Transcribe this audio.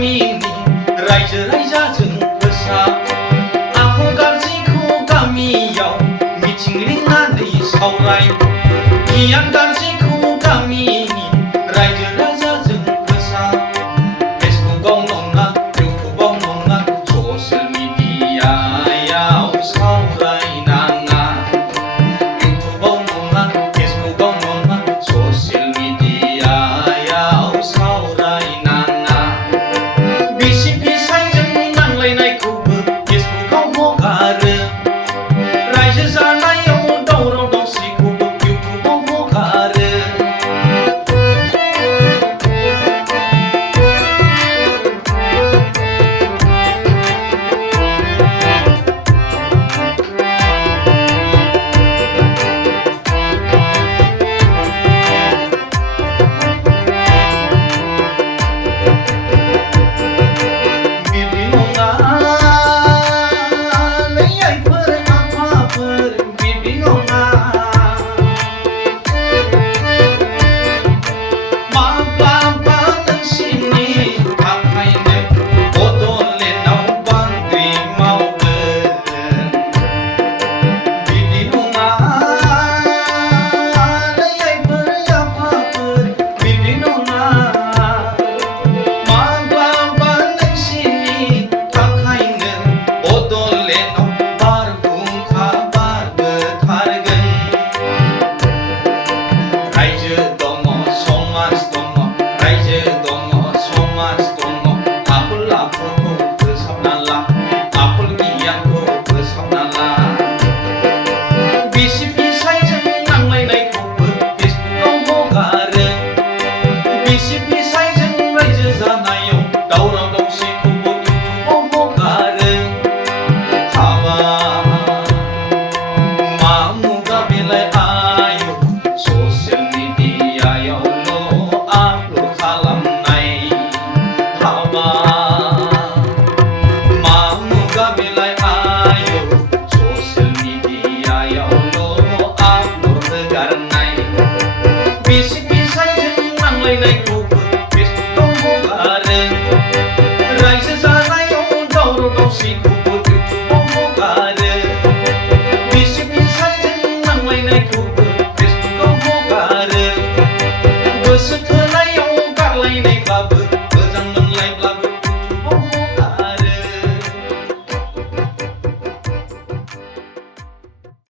गामिनि रायजो राजाजों फोसाब आखु गाज्रिखौ गामियाव मिथिं लिंनानै सावराय गियान गाज्रिखौ गामिनि रायजो राजाजों फोसाब फेसबुकआव नङा इउटुबाव नङा ससियेल मिडियायाव सावरायनाङा इउटुबाव नङा फेसबुकआव नङा ससियेल मिडियायाव सावरायनाङा बिसि फिसायजों नांलायनायखौबो फेसबुकआव हगारो रायजो जानायाव दावराव दावसिखौबो इउटुबाव हगारो बिदि नङा नै आइफोर आफाफोर बिदि नङा माब्लाबा नोंसिनि थाखायनो बड'लेण्डआव बांग्रि मावगोन बिदि नङा नै आइफोर आफाफोर बिदि नङा माब्लाबा नोंसिनि थाखायनो बड'लेण्डआव बारहुंखा बारबोथारगोन रायजो दङ समाज दङ रायजो दङ समाज दङ आखल आखुखौ फोसाबना ला आखल गियानखौ फोसाबना ला बिसि फिसायजों नांलायनायखौबो फेसबुकआव हगारो बिसि फिसायजों रायजो जानायाव दावराव दावसिखौबो इउटुबाव हगारो हाबा मा मुगा बेलाय आयु ससियेल मिडियायावल' आपल'ड खालामनाय हाबा मा मुगा बेलाय आयु ससियेल मिडियायावल' आपल'ड होगारनाय बिसि फिसायजों नांलायनायखौबो फेसबुकआव हगारो रायजो जानायाव दावराव दावसिखौ